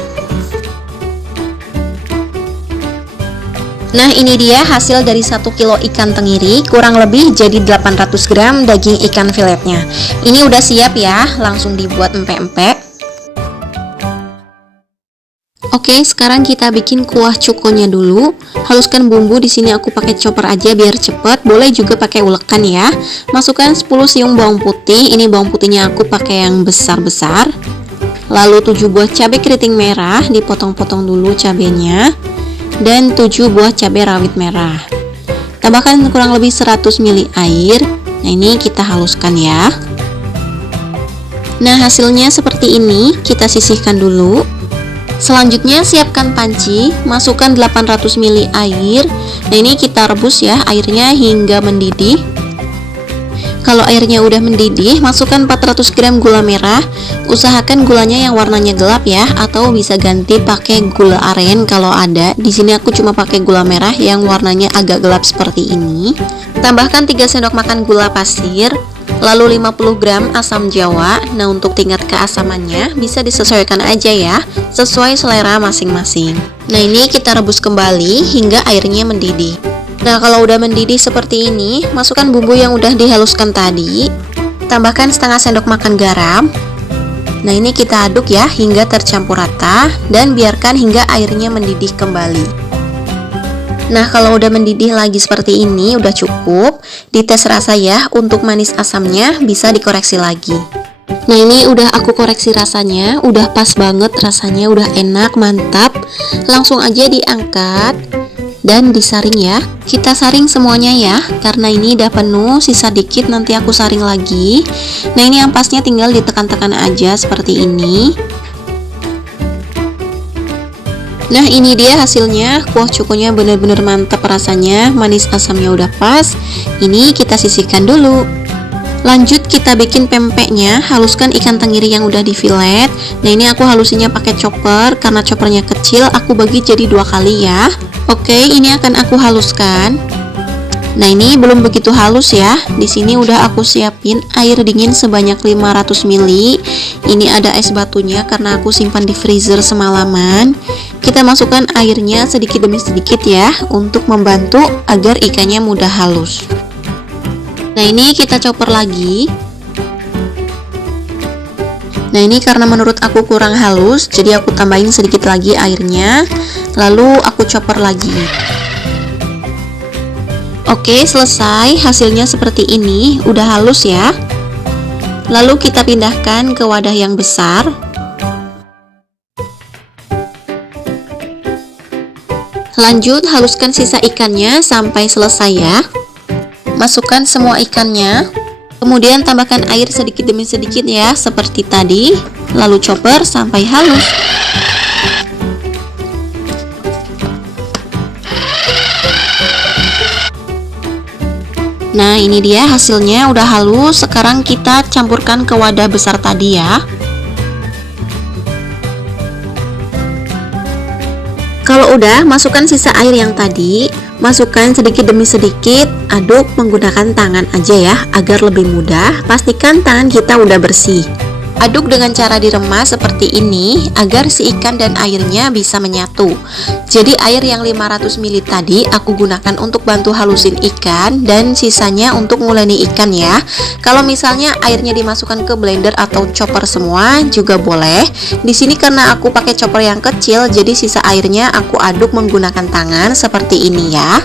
Nah, ini dia hasil dari 1 kilo ikan tenggiri, kurang lebih jadi 800 gram daging ikan filetnya. Ini udah siap ya, langsung dibuat empek-empek. Oke, sekarang kita bikin kuah cukonya dulu. Haluskan bumbu, di sini aku pakai chopper aja biar cepet. Boleh juga pakai ulekan ya. Masukkan 10 siung bawang putih. Ini bawang putihnya aku pakai yang besar-besar. Lalu 7 buah cabai keriting merah, dipotong-potong dulu cabenya. Dan 7 buah cabai rawit merah. Tambahkan kurang lebih 100 ml air. Nah, ini kita haluskan ya. Nah, hasilnya seperti ini. Kita sisihkan dulu. Selanjutnya siapkan panci, masukkan 800 ml air. Nah, ini kita rebus ya airnya hingga mendidih. Kalau airnya udah mendidih, masukkan 400 gram gula merah. Usahakan gulanya yang warnanya gelap ya, atau bisa ganti pakai gula aren kalau ada. Di sini aku cuma pakai gula merah yang warnanya agak gelap seperti ini. Tambahkan 3 sendok makan gula pasir, lalu 50 gram asam jawa. Nah, untuk tingkat keasamannya bisa disesuaikan aja ya, sesuai selera masing-masing. Nah, ini kita rebus kembali hingga airnya mendidih. Nah, kalau udah mendidih seperti ini, masukkan bumbu yang udah dihaluskan tadi. Tambahkan setengah sendok makan garam. Nah, ini kita aduk ya hingga tercampur rata dan biarkan hingga airnya mendidih kembali. Nah, kalau udah mendidih lagi seperti ini udah cukup. Dites rasa ya, untuk manis asamnya bisa dikoreksi lagi. Nah, ini udah aku koreksi rasanya, udah pas banget rasanya, udah enak, mantap. Langsung aja diangkat dan disaring ya. Kita saring semuanya ya, karena ini udah penuh, sisa dikit nanti aku saring lagi. Nah, ini ampasnya tinggal ditekan-tekan aja seperti ini. Nah, ini dia hasilnya. Kuah cukonya bener-bener mantap rasanya, manis asamnya udah pas. Ini kita sisihkan dulu. Lanjut kita bikin pempeknya. Haluskan ikan tenggiri yang udah di filet. Nah, ini aku halusinnya pakai chopper, karena choppernya kecil aku bagi jadi 2 kali ya. Oke, ini akan aku haluskan. Nah, ini belum begitu halus ya. Di sini udah aku siapin air dingin sebanyak 500 ml. Ini ada es batunya karena aku simpan di freezer semalaman. Kita masukkan airnya sedikit demi sedikit ya, untuk membantu agar ikannya mudah halus. Nah, ini kita chopper lagi. Nah, ini karena menurut aku kurang halus, jadi aku tambahin sedikit lagi airnya. Lalu aku chopper lagi. Oke, selesai. Hasilnya seperti ini, udah halus ya. Lalu kita pindahkan ke wadah yang besar. Lanjut haluskan sisa ikannya sampai selesai ya. Masukkan semua ikannya. Kemudian tambahkan air sedikit demi sedikit ya, seperti tadi. Lalu chopper sampai halus. Nah, ini dia hasilnya udah halus. Sekarang kita campurkan ke wadah besar tadi ya. Kalau udah, masukkan sisa air yang tadi. Masukkan sedikit demi sedikit, aduk menggunakan tangan aja ya, agar lebih mudah. Pastikan tangan kita udah bersih. Aduk dengan cara diremas seperti ini, agar si ikan dan airnya bisa menyatu. Jadi air yang 500 ml tadi aku gunakan untuk bantu halusin ikan, dan sisanya untuk nguleni ikan ya. Kalau misalnya airnya dimasukkan ke blender atau chopper semua juga boleh. Di sini karena aku pakai chopper yang kecil, jadi sisa airnya aku aduk menggunakan tangan seperti ini ya.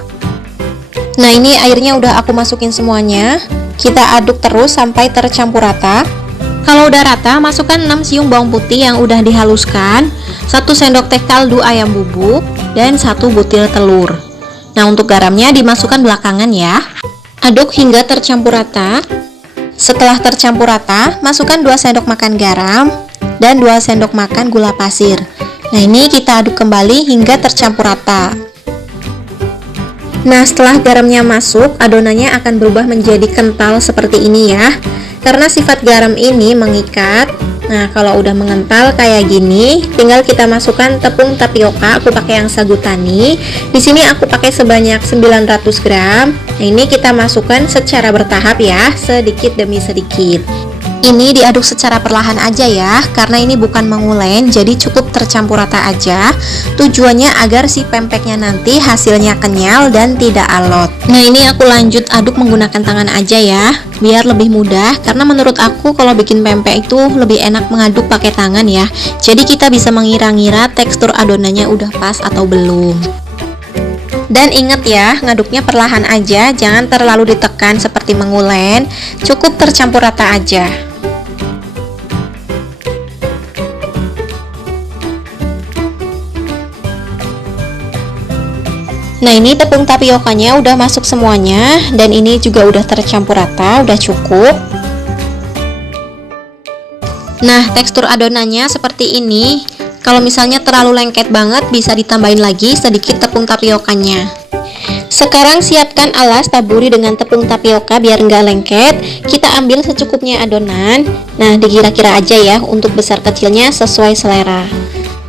Nah, ini airnya udah aku masukin semuanya. Kita aduk terus sampai tercampur rata. Kalau udah rata, masukkan 6 siung bawang putih yang udah dihaluskan, 1 sendok teh kaldu ayam bubuk, dan 1 butir telur. Nah, untuk garamnya dimasukkan belakangan ya. Aduk hingga tercampur rata. Setelah tercampur rata, masukkan 2 sendok makan garam dan 2 sendok makan gula pasir. Nah, ini kita aduk kembali hingga tercampur rata. Nah, setelah garamnya masuk, adonannya akan berubah menjadi kental seperti ini ya. Karena sifat garam ini mengikat. Nah, kalau udah mengental kayak gini, tinggal kita masukkan tepung tapioka. Aku pakai yang sagu tani. Di sini aku pakai sebanyak 900 gram. Nah, ini kita masukkan secara bertahap ya, sedikit demi sedikit. Ini diaduk secara perlahan aja ya, karena ini bukan mengulen, jadi cukup tercampur rata aja. Tujuannya agar si pempeknya nanti hasilnya kenyal dan tidak alot. Nah, ini aku lanjut aduk menggunakan tangan aja ya, biar lebih mudah. Karena menurut aku kalau bikin pempek itu lebih enak mengaduk pakai tangan ya. Jadi kita bisa mengira-ngira tekstur adonannya udah pas atau belum. Dan ingat ya, ngaduknya perlahan aja, jangan terlalu ditekan seperti mengulen, cukup tercampur rata aja. Nah, ini tepung tapiokanya udah masuk semuanya dan ini juga udah tercampur rata, udah cukup. Nah, tekstur adonannya seperti ini. Kalau misalnya terlalu lengket banget, bisa ditambahin lagi sedikit tepung tapiokanya. Sekarang siapkan alas, taburi dengan tepung tapioka biar nggak lengket. Kita ambil secukupnya adonan. Nah, dikira-kira aja ya untuk besar kecilnya sesuai selera.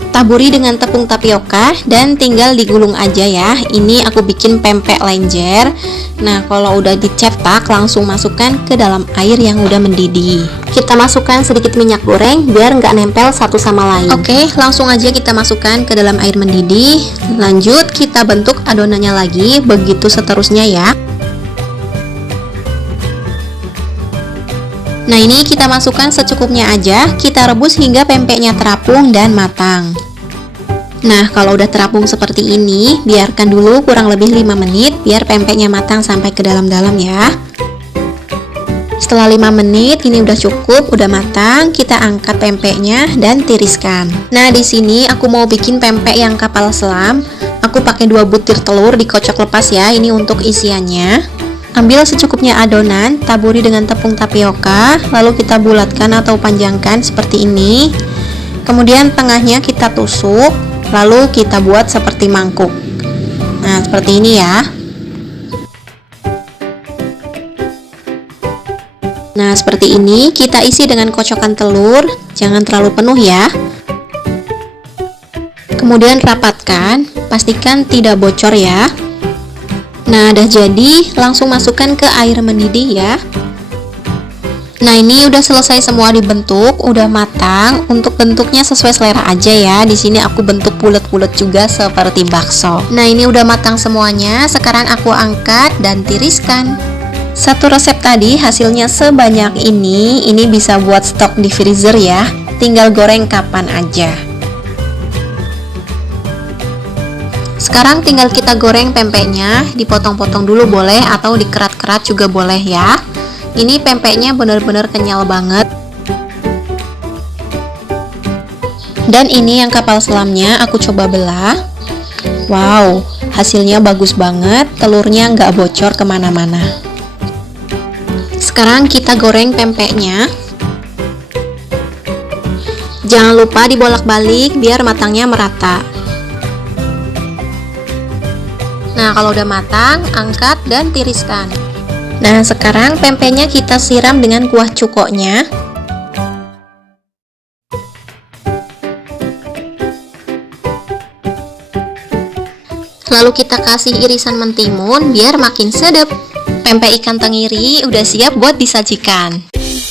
Taburi dengan tepung tapioka dan tinggal digulung aja ya. Ini aku bikin pempek lenjer. Nah, kalau udah dicetak langsung masukkan ke dalam air yang udah mendidih. Kita masukkan sedikit minyak goreng biar nggak nempel satu sama lain. Oke, langsung aja kita masukkan ke dalam air mendidih. Lanjut kita bentuk adonannya lagi, begitu seterusnya ya. Nah, ini kita masukkan secukupnya aja. Kita rebus hingga pempeknya terapung dan matang. Nah, kalau udah terapung seperti ini, biarkan dulu kurang lebih 5 menit biar pempeknya matang sampai ke dalam-dalam ya. Setelah 5 menit, ini udah cukup, udah matang. Kita angkat pempeknya dan tiriskan. Nah, di sini aku mau bikin pempek yang kapal selam. Aku pakai 2 butir telur dikocok lepas ya. Ini untuk isiannya. Ambil secukupnya adonan, taburi dengan tepung tapioka, lalu kita bulatkan atau panjangkan seperti ini. Kemudian tengahnya kita tusuk, lalu kita buat seperti mangkuk. Nah, seperti ini ya. Nah, seperti ini kita isi dengan kocokan telur, jangan terlalu penuh ya. Kemudian rapatkan, pastikan tidak bocor ya. Nah, udah jadi, langsung masukkan ke air mendidih ya. Nah, ini udah selesai semua dibentuk, udah matang. Untuk bentuknya sesuai selera aja ya. Di sini aku bentuk bulat-bulat juga seperti bakso. Nah, ini udah matang semuanya. Sekarang aku angkat dan tiriskan. Satu resep tadi hasilnya sebanyak ini. Ini bisa buat stok di freezer ya. Tinggal goreng kapan aja. Sekarang tinggal kita goreng pempeknya, dipotong-potong dulu boleh atau dikerat-kerat juga boleh ya. Ini pempeknya bener-bener kenyal banget. Dan ini yang kapal selamnya aku coba belah. Wow, hasilnya bagus banget, telurnya nggak bocor kemana-mana. Sekarang kita goreng pempeknya. Jangan lupa dibolak-balik biar matangnya merata. Nah, kalau udah matang, angkat dan tiriskan. Nah, sekarang pempeknya kita siram dengan kuah cukoknya. Lalu kita kasih irisan mentimun biar makin sedap. Pempek ikan tenggiri udah siap buat disajikan.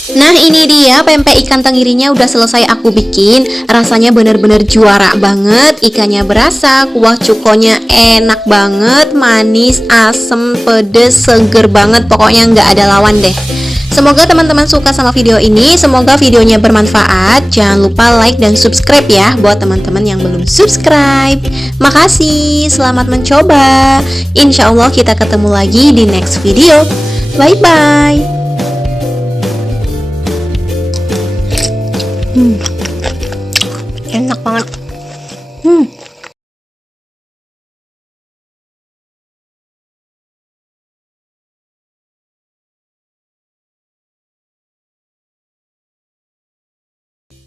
Nah, ini dia pempek ikan tenggirinya udah selesai aku bikin. Rasanya bener-bener juara banget. Ikannya berasa, kuah cukonya enak banget, manis, asem, pedes, seger banget. Pokoknya nggak ada lawan deh. Semoga teman-teman suka sama video ini. Semoga videonya bermanfaat. Jangan lupa like dan subscribe ya buat teman-teman yang belum subscribe. Makasih, selamat mencoba. Insya Allah kita ketemu lagi di next video. Bye-bye. Enak banget.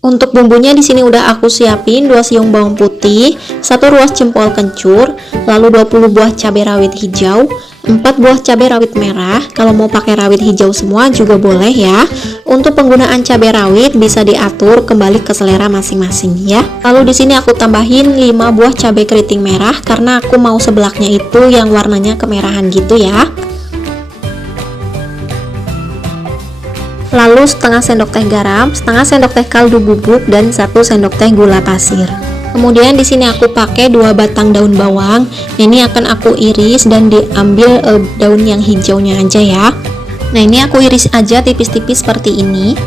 Untuk bumbunya di sini udah aku siapin 2 siung bawang putih, 1 ruas jempol kencur, lalu 20 buah cabai rawit hijau, 4 buah cabai rawit merah. Kalau mau pakai rawit hijau semua juga boleh ya. Untuk penggunaan cabai rawit bisa diatur kembali ke selera masing-masing ya. Lalu di sini aku tambahin 5 buah cabai keriting merah karena aku mau sebelaknya itu yang warnanya kemerahan gitu ya. Lalu setengah sendok teh garam, setengah sendok teh kaldu bubuk, dan 1 sendok teh gula pasir. Kemudian di sini aku pakai 2 batang daun bawang. Ini akan aku iris dan diambil daun yang hijaunya aja ya. Nah, ini aku iris aja tipis-tipis seperti ini.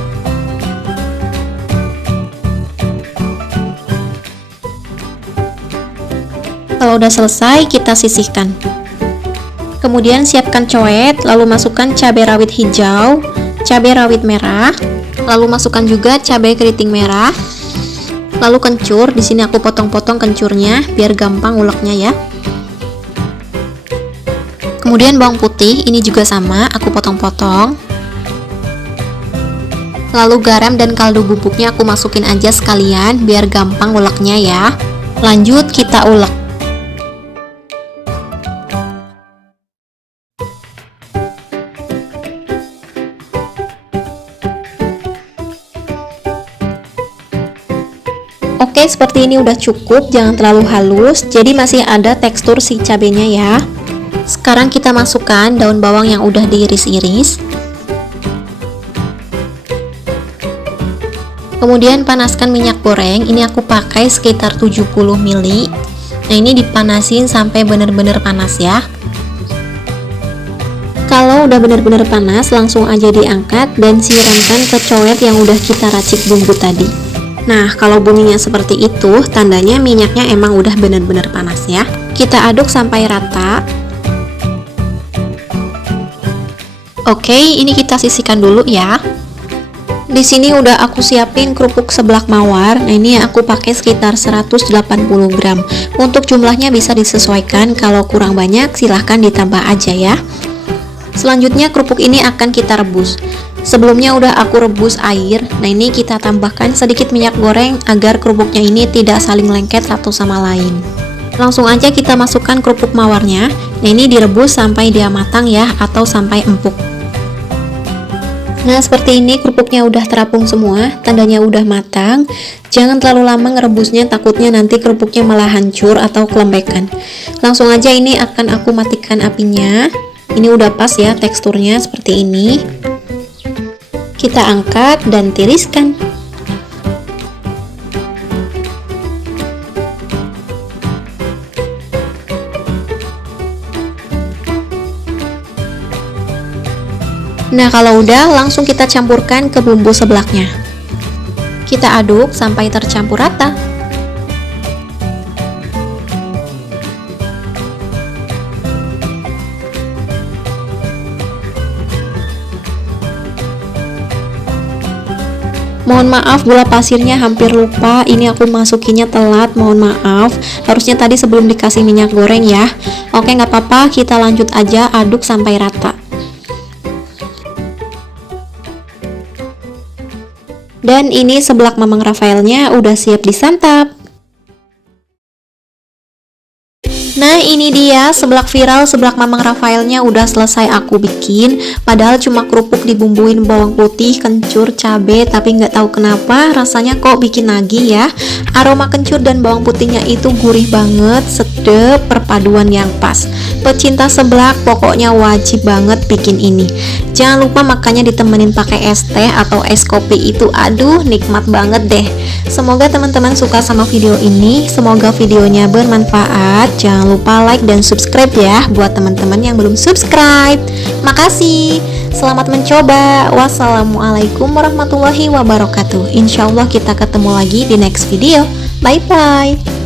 Kalau udah selesai, kita sisihkan. Kemudian siapkan coet, lalu masukkan cabai rawit hijau, cabai rawit merah, lalu masukkan juga cabai keriting merah, lalu kencur. Di sini aku potong-potong kencurnya biar gampang uleknya ya. Kemudian bawang putih ini juga sama, aku potong-potong. Lalu garam dan kaldu bubuknya aku masukin aja sekalian biar gampang uleknya ya. Lanjut kita ulek. Oke, seperti ini udah cukup, jangan terlalu halus, jadi masih ada tekstur si cabenya ya. Sekarang kita masukkan daun bawang yang udah diiris-iris. Kemudian panaskan minyak goreng, ini aku pakai sekitar 70 ml. Nah, ini dipanasin sampai bener-bener panas ya. Kalau udah bener-bener panas, langsung aja diangkat dan siramkan ke coet yang udah kita racik bumbu tadi. Nah, kalau bunyinya seperti itu, tandanya minyaknya emang udah bener-bener panas ya. Kita aduk sampai rata. Oke, ini kita sisihkan dulu ya. Di sini udah aku siapin kerupuk seblak mawar. Nah, ini aku pakai sekitar 180 gram. Untuk jumlahnya bisa disesuaikan, kalau kurang banyak silahkan ditambah aja ya. Selanjutnya kerupuk ini akan kita rebus. Sebelumnya udah aku rebus air. Nah, ini kita tambahkan sedikit minyak goreng agar kerupuknya ini tidak saling lengket satu sama lain. Langsung aja kita masukkan kerupuk mawarnya. Nah, ini direbus sampai dia matang ya, atau sampai empuk. Nah, seperti ini kerupuknya udah terapung semua, tandanya udah matang. Jangan terlalu lama ngerebusnya, takutnya nanti kerupuknya malah hancur atau kelembekan. Langsung aja ini akan aku matikan apinya. Ini udah pas ya teksturnya seperti ini. Kita angkat dan tiriskan. Nah, kalau udah, langsung kita campurkan ke bumbu seblaknya. Kita aduk sampai tercampur rata. Mohon maaf, gula pasirnya hampir lupa. Ini aku masukinnya telat, mohon maaf. Harusnya tadi sebelum dikasih minyak goreng ya. Oke, nggak apa-apa, kita lanjut aja aduk sampai rata. Dan ini seblak Mamang Rafaelnya udah siap disantap. Nah, ini dia seblak viral, seblak Mamang Rafaelnya udah selesai aku bikin. Padahal cuma kerupuk dibumbuin bawang putih, kencur, cabe, tapi nggak tahu kenapa rasanya kok bikin nagih ya. Aroma kencur dan bawang putihnya itu gurih banget, sedep, perpaduan yang pas. Pecinta seblak pokoknya wajib banget bikin ini. Jangan lupa makannya ditemenin pakai es teh atau es kopi, itu aduh nikmat banget deh. Semoga teman-teman suka sama video ini, semoga videonya bermanfaat. Jangan lupa like dan subscribe ya buat teman-teman yang belum subscribe. Makasih, selamat mencoba. Wassalamualaikum warahmatullahi wabarakatuh. Insyaallah kita ketemu lagi di next video. Bye bye.